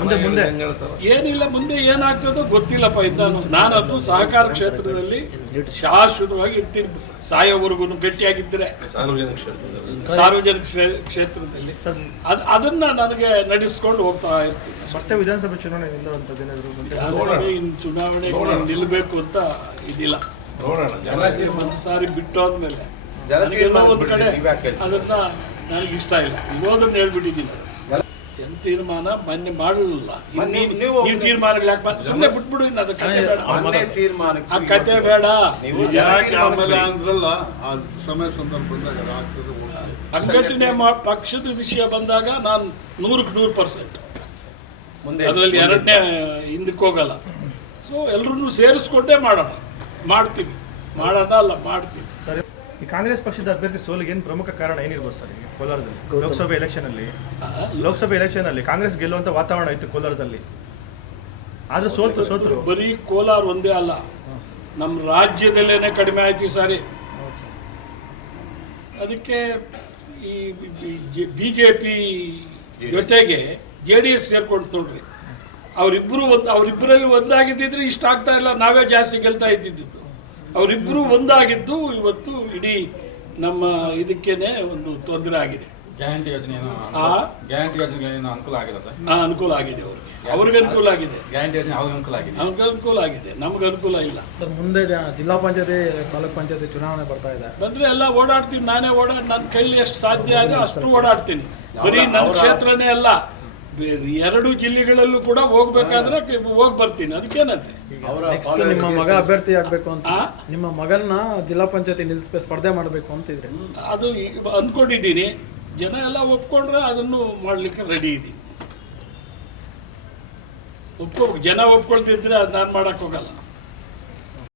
ಮುಂದೆ ಏನಿಲ್ಲ, ಮುಂದೆ ಏನಾಗ್ತದೋ ಗೊತ್ತಿಲ್ಲಪ್ಪ. ನಾನಂತೂ ಸಹಕಾರ ಕ್ಷೇತ್ರದಲ್ಲಿ ಶಾಶ್ವತವಾಗಿ ಇರ್ತೀನಿ, ಸಾಯೋವರೆಗೂ ಗಟ್ಟಿಯಾಗಿದ್ದರೆ ಸಾರ್ವಜನಿಕ ಕ್ಷೇತ್ರದಲ್ಲಿ ಅದನ್ನ ನನಗೆ ನಡೆಸ್ಕೊಂಡು ಹೋಗ್ತಾ ಇರ್ತೀನಿ. ಮತ್ತೆ ವಿಧಾನಸಭೆ ಚುನಾವಣೆ ಚುನಾವಣೆ ನಿಲ್ಲಬೇಕು ಅಂತ ಇದಿಲ್ಲ. ಒಂದು ಸಾರಿ ಬಿಟ್ಟೋದ್ಮೇಲೆ ಒಂದು ಕಡೆ ಅದನ್ನ ನನಗೆ ಇಷ್ಟ ಇಲ್ಲ. ಇರೋದನ್ನ ಹೇಳ್ಬಿಟ್ಟಿದ್ದೀನಿ. ಜನ ತೀರ್ಮಾನ ಮೊನ್ನೆ ಮಾಡಲಿಲ್ಲ. ನೀವು ತೀರ್ಮಾನಗಳು ಯಾಕೆ ಸುಮ್ಮನೆ ಬಿಟ್ಬಿಡು. ಇನ್ನು ಅದು ಕತೆ ಬೇಡ, ಆ ಕತೆ ಬೇಡ. ಸಮಯ ಸಂದರ್ಭ ಸಂಘಟನೆ ಪಕ್ಷದ ವಿಷಯ ಬಂದಾಗ ನಾನು 100% ಅದರಲ್ಲಿ ಎರಡನೇ ಹಿಂದಕ್ಕೆ ಹೋಗಲ್ಲ. ಸೊ ಎಲ್ಲರೂ ಸೇರಿಸ್ಕೊಂಡೇ ಮಾಡ್ತೀವಿ. ಮಾಡ್ತೀವಿ. ಸರಿ, ಈ ಕಾಂಗ್ರೆಸ್ ಪಕ್ಷದ ಅಭ್ಯರ್ಥಿ ಸೋಲಿಗೆ ಏನು ಪ್ರಮುಖ ಕಾರಣ ಏನಿರ್ಬೋದು ಸರ್? ಈಗ ಕೋಲಾರದಲ್ಲಿ ಲೋಕಸಭೆ ಎಲೆಕ್ಷನ್ ಅಲ್ಲಿ ಕಾಂಗ್ರೆಸ್ ಗೆಲ್ಲುವಂತ ವಾತಾವರಣ ಇತ್ತು ಕೋಲಾರದಲ್ಲಿ, ಆದ್ರೂ ಸೋತರು. ಬರೀ ಕೋಲಾರ ಒಂದೇ ಅಲ್ಲ, ನಮ್ಮ ರಾಜ್ಯದಲ್ಲೇನೆ ಕಡಿಮೆ ಆಯ್ತು ಈ ಸಾರಿ. ಅದಕ್ಕೆ ಈ ಬಿಜೆಪಿ ಜೊತೆಗೆ JDS ಸೇರ್ಕೊಂಡು ನೋಡ್ರಿ. ಅವರಿಬ್ಬರಲ್ಲಿ ಒಂದಾಗಿದ್ದಿದ್ರೆ ಇಷ್ಟ ಆಗ್ತಾ ಇಲ್ಲ, ನಾವೇ ಜಾಸ್ತಿ ಗೆಲ್ತಾ ಇದ್ದಿದ್ದು. ಅವರಿಬ್ಬರು ಒಂದಾಗಿದ್ದು ಇವತ್ತು ಇಡೀ ನಮ್ಮ ಇದಕ್ಕೇನೆ ಒಂದು ತೊಂದರೆ ಆಗಿದೆ. ಗ್ಯಾರಂಟಿ ಯೋಜನೆ ಅನುಕೂಲ ಆಗಿದೆ ಸರ್. ಅನುಕೂಲ ಆಗಿದೆ, ಅವ್ರಿಗೆ ಅನುಕೂಲ ಆಗಿದೆ. ಗ್ಯಾರಂಟಿ ಯೋಜನೆ ಅನುಕೂಲ ಆಗಿದೆ, ನಮ್ಗೆ ಅನುಕೂಲ ಇಲ್ಲ. ಸರ್, ಮುಂದೆ ಜಿಲ್ಲಾ ಪಂಚಾಯತಿ ತಾಲೂಕ್ ಪಂಚಾಯತಿ ಚುನಾವಣೆ ಬರ್ತಾ ಇದೆ. ಬಂದ್ರೆ ಎಲ್ಲ ಓಡಾಡ್ತೀನಿ, ನಾನೇ ನನ್ನ ಕೈಲಿ ಎಷ್ಟು ಸಾಧ್ಯ ಆಗ ಅಷ್ಟು ಓಡಾಡ್ತೀನಿ. ಬರೀ ನನ್ನ ಕ್ಷೇತ್ರನೇ ಅಲ್ಲ, 2 ಜಿಲ್ಲೆಗಳಲ್ಲೂ ಕೂಡ ಹೋಗ್ಬೇಕಾದ್ರೆ ಹೋಗಿ ಬರ್ತೀನಿ. ಅದಕ್ಕೇನಂತೆ. ನೆಕ್ಸ್ಟ್ ನಿಮ್ಮ ಮಗ ಅಭ್ಯರ್ಥಿ ಆಗ್ಬೇಕು ಅಂತ, ನಿಮ್ಮ ಮಗನ್ನ ಜಿಲ್ಲಾ ಪಂಚಾಯತಿ ಸ್ಪರ್ಧೆ ಮಾಡಬೇಕು ಅಂತಿದ್ರೆ ಅದು ಅಂದ್ಕೊಂಡಿದ್ದೀನಿ. ಜನ ಎಲ್ಲ ಒಪ್ಕೊಂಡ್ರೆ ಅದನ್ನು ಮಾಡ್ಲಿಕ್ಕೆ ರೆಡಿ ಇದ್ದೀನಿ. ಜನ ಒಪ್ಕೊಳ್ತಿದ್ರೆ ಅದು ನಾನು ಮಾಡಕ್ ಹೋಗಲ್ಲ.